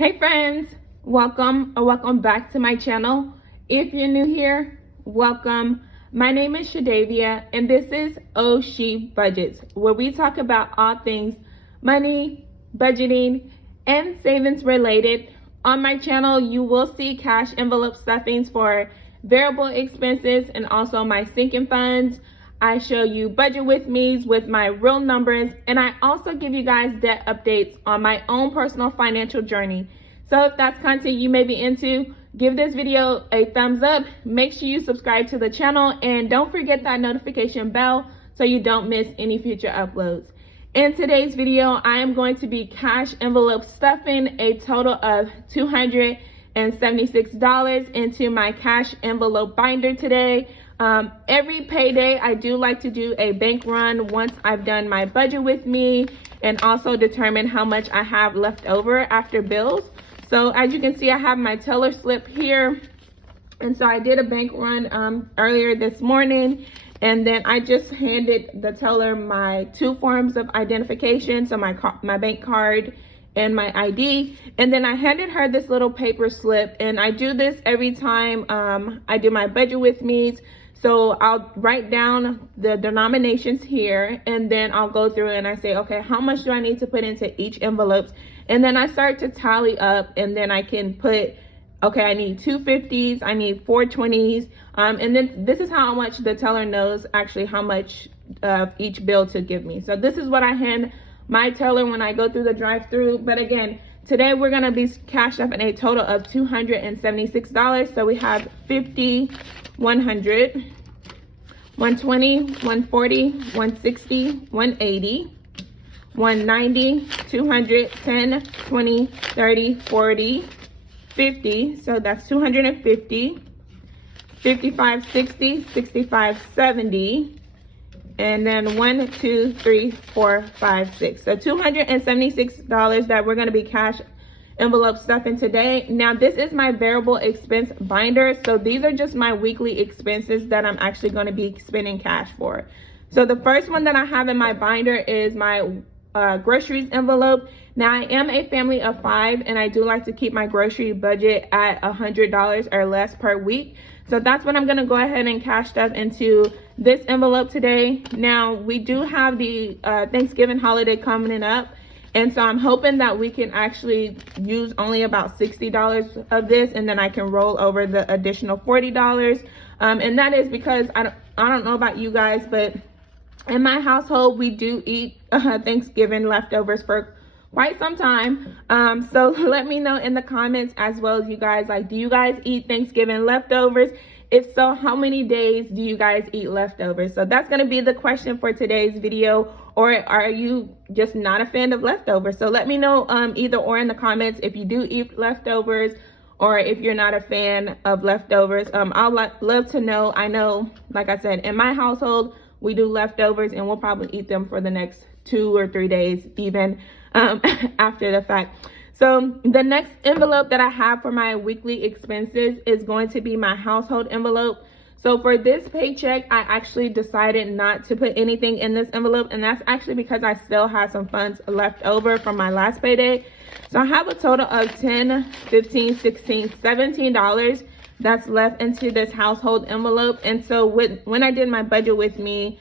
Hey friends, welcome or welcome back to my channel. If you're new here, welcome. My name is Shadavia and this is Oh She Budgets, where we talk about all things money, budgeting, and savings related. On my channel, you will see cash envelope stuffings for variable expenses and also my sinking funds. I show you budget with me's with my real numbers, and I also give you guys debt updates on my own personal financial journey. So if that's content you may be into, give this video a thumbs up, make sure you subscribe to the channel, and don't forget that notification bell so you don't miss any future uploads. In today's video, I am going to be cash envelope stuffing a total of $276 into my cash envelope binder today. Every payday, I do like to do a bank run once I've done my budget with me and also determine how much I have left over after bills. So as you can see, I have my teller slip here. And so I did a bank run earlier this morning. And then I just handed the teller my 2 forms of identification. So my bank card and my ID. And then I handed her this little paper slip. And I do this every time I do my budget with me. So I'll write down the denominations here, and then I'll go through and I say, okay, how much do I need to put into each envelope? And then I start to tally up, and then I can put, okay, I need 2 50s, I need 4 20s. And then this is how much the teller knows actually how much of each bill to give me. So this is what I hand my teller when I go through the drive-through. But again, today we're gonna be cashed up in a total of $276. So we have 50, 100, 120, 140, 160, 180, 190, 200, 10, 20, 30, 40, 50. So that's 250, 55, 60, 65, 70. And then 1, 2, 3, 4, 5, 6. So $276 that we're going to be cash envelope stuffing today. Now this is my variable expense binder. So these are just my weekly expenses that I'm actually going to be spending cash for. So the first one that I have in my binder is my groceries envelope. Now I am a family of 5 and I do like to keep my grocery budget at $100 or less per week. So that's what I'm going to go ahead and cash stuff into this envelope today. Now we do have the Thanksgiving holiday coming up. And so I'm hoping that we can actually use only about $60 of this, and then I can roll over the additional $40. And that is because I don't know about you guys, but in my household, we do eat Thanksgiving leftovers for quite some time. So let me know in the comments as well as you guys, like, do you guys eat Thanksgiving leftovers? If so, how many days do you guys eat leftovers? So that's going to be the question for today's video. Or are you just not a fan of leftovers? So let me know either or in the comments if you do eat leftovers or if you're not a fan of leftovers. I'll love to know. I know, like I said, in my household, we do leftovers and we'll probably eat them for the next 2 or 3 days even after the fact. So the next envelope that I have for my weekly expenses is going to be my household envelope. So for this paycheck, I actually decided not to put anything in this envelope, and that's actually because I still have some funds left over from my last payday. So I have a total of $10, $15, $16, $17 that's left into this household envelope. And so when I did my budget with me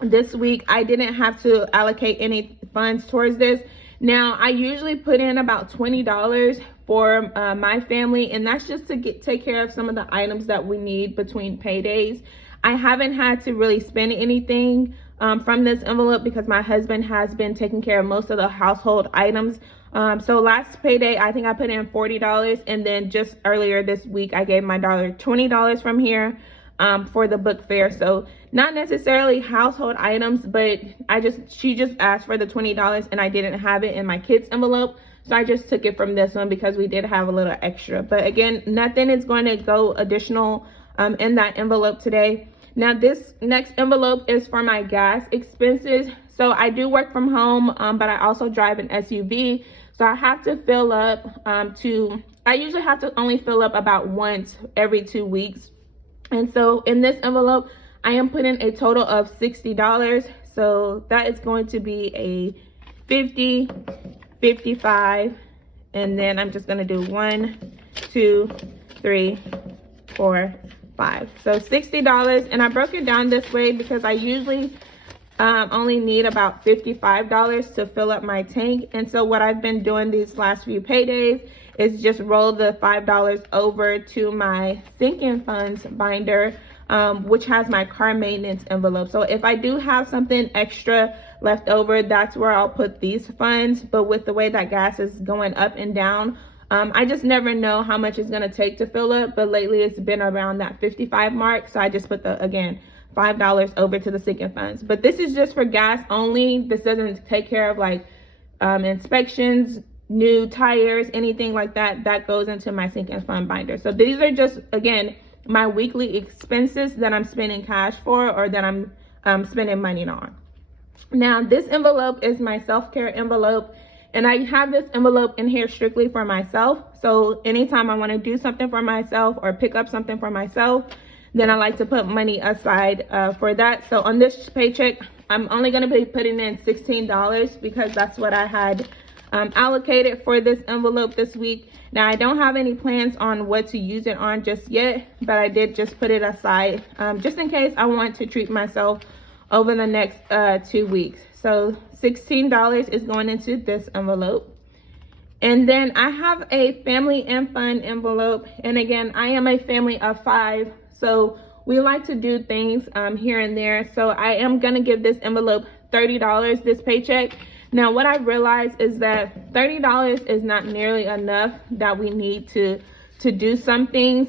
this week, I didn't have to allocate any funds towards this. Now, I usually put in about $20 for my family, and that's just to take care of some of the items that we need between paydays. I haven't had to really spend anything from this envelope because my husband has been taking care of most of the household items. So last payday, I think I put in $40, and then just earlier this week, I gave my daughter $20 from here for the book fair. So not necessarily household items, but she just asked for the $20 and I didn't have it in my kids envelope. So I just took it from this one because we did have a little extra. But again, nothing is going to go additional in that envelope today. Now this next envelope is for my gas expenses. So I do work from home, but I also drive an SUV. So I have to fill up I usually have to only fill up about once every 2 weeks. And so in this envelope, I am putting a total of $60. So that is going to be a 50, 55, and then I'm just gonna do 1, 2, 3, 4, 5. So $60, and I broke it down this way because I usually only need about $55 to fill up my tank. And so what I've been doing these last few paydays is just roll the $5 over to my sinking funds binder, which has my car maintenance envelope. So if I do have something extra left over, that's where I'll put these funds. But with the way that gas is going up and down, I just never know how much it's gonna take to fill up, but lately it's been around that 55 mark. So I just put the, again, $5 over to the sinking funds. But this is just for gas only. This doesn't take care of like inspections, new tires, anything like that. That goes into my sinking fund binder. So these are just, again, my weekly expenses that I'm spending cash for, or that I'm spending money on. Now this envelope is my self-care envelope, and I have this envelope in here strictly for myself. So anytime I want to do something for myself or pick up something for myself, then I like to put money aside for that. So on this paycheck, I'm only going to be putting in $16 because that's what I had allocated for this envelope this week. Now I don't have any plans on what to use it on just yet, but I did just put it aside just in case I want to treat myself over the next 2 weeks. So $16 is going into this envelope. And then I have a family and fun envelope. And again, I am a family of 5. So we like to do things here and there. So I am gonna give this envelope $30 this paycheck. Now what I realized is that $30 is not nearly enough that we need to do some things.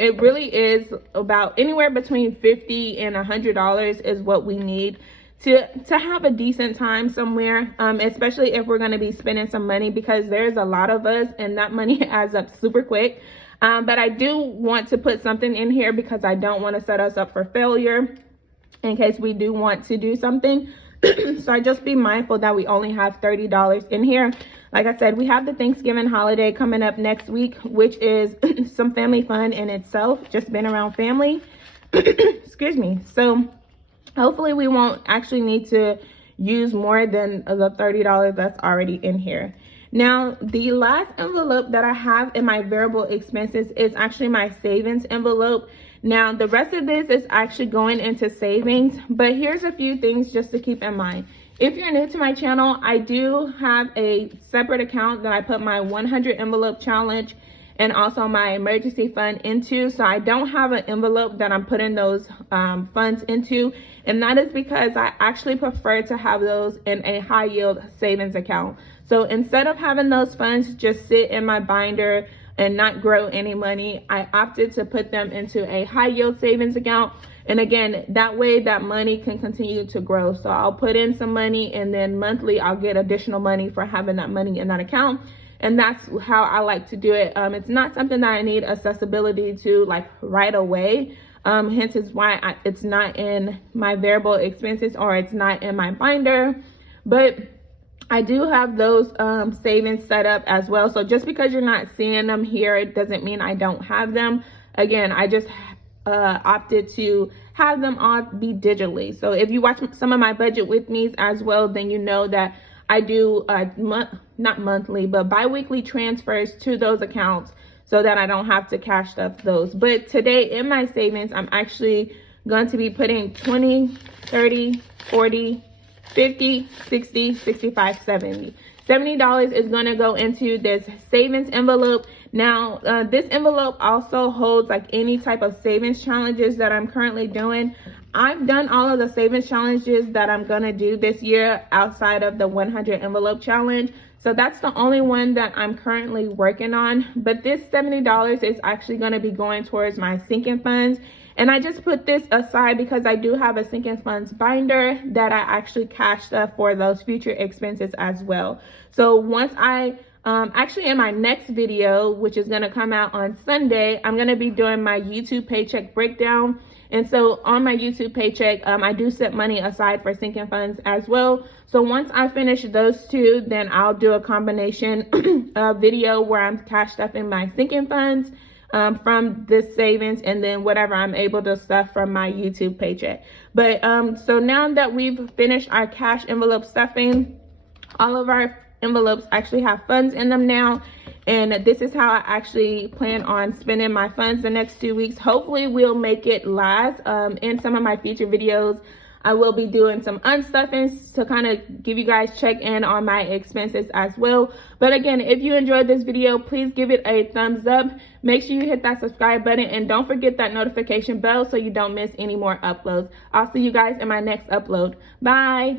It really is about anywhere between $50 and $100 is what we need to have a decent time somewhere, especially if we're going to be spending some money, because there's a lot of us and that money adds up super quick. But I do want to put something in here because I don't want to set us up for failure in case we do want to do something. So I just be mindful that we only have $30 in here. Like I said, we have the Thanksgiving holiday coming up next week, which is some family fun in itself, just being around family. Excuse me. So hopefully we won't actually need to use more than the $30 that's already in here. Now, the last envelope that I have in my variable expenses is actually my savings envelope. Now, the rest of this is actually going into savings, but here's a few things just to keep in mind. If you're new to my channel, I do have a separate account that I put my 100 envelope challenge and also my emergency fund into. So I don't have an envelope that I'm putting those funds into. And that is because I actually prefer to have those in a high yield savings account. So instead of having those funds just sit in my binder and not grow any money, I opted to put them into a high yield savings account. And again, that way that money can continue to grow. So I'll put in some money and then monthly I'll get additional money for having that money in that account. And that's how I like to do it. It's not something that I need accessibility to like right away. Hence is why it's not in my variable expenses or it's not in my binder. But I do have those savings set up as well. So just because you're not seeing them here, it doesn't mean I don't have them. Again, I just opted to have them all be digitally. So if you watch some of my budget with me's as well, then you know that I do not monthly, but bi-weekly transfers to those accounts so that I don't have to cash stuff those. But today in my savings, I'm actually going to be putting 20, 30, 40, 50, 60, 65, 70. $70 is going to go into this savings envelope. Now, this envelope also holds like any type of savings challenges that I'm currently doing. I've done all of the savings challenges that I'm going to do this year outside of the 100 envelope challenge. So that's the only one that I'm currently working on. But this $70 is actually going to be going towards my sinking funds. And I just put this aside because I do have a sinking funds binder that I actually cashed up for those future expenses as well. So once I actually in my next video, which is going to come out on Sunday, I'm going to be doing my YouTube paycheck breakdown. And so on my YouTube paycheck, I do set money aside for sinking funds as well. So once I finish those two, then I'll do a combination video where I'm cashed up in my sinking funds from this savings, and then whatever I'm able to stuff from my YouTube paycheck. But so now that we've finished our cash envelope stuffing, all of our envelopes actually have funds in them now. And this is how I actually plan on spending my funds the next 2 weeks. Hopefully we'll make it last. In some of my future videos, I will be doing some unstuffings to kind of give you guys check in on my expenses as well. But again, if you enjoyed this video, please give it a thumbs up. Make sure you hit that subscribe button and don't forget that notification bell so you don't miss any more uploads. I'll see you guys in my next upload. Bye.